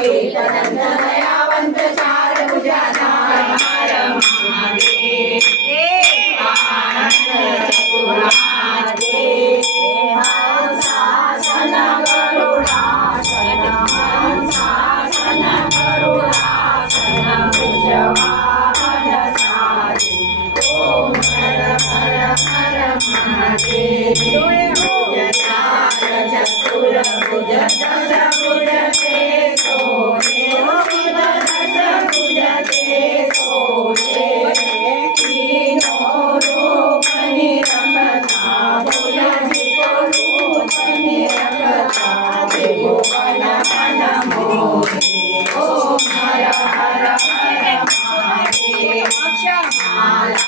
एकदंत दयावंत चार भुजाचा हर महादेव चतुराचे हंसासन गरुडासन हंसासन गरुडासन भुजवाहन सारे ओम हर हर हर महादेव भुजचार चतुर्भुज दश भुज ते सोने दश भुज ते सोने तीनों रूप निरखता भुजि को रूप निरखता त्रिभुवन मन मोहे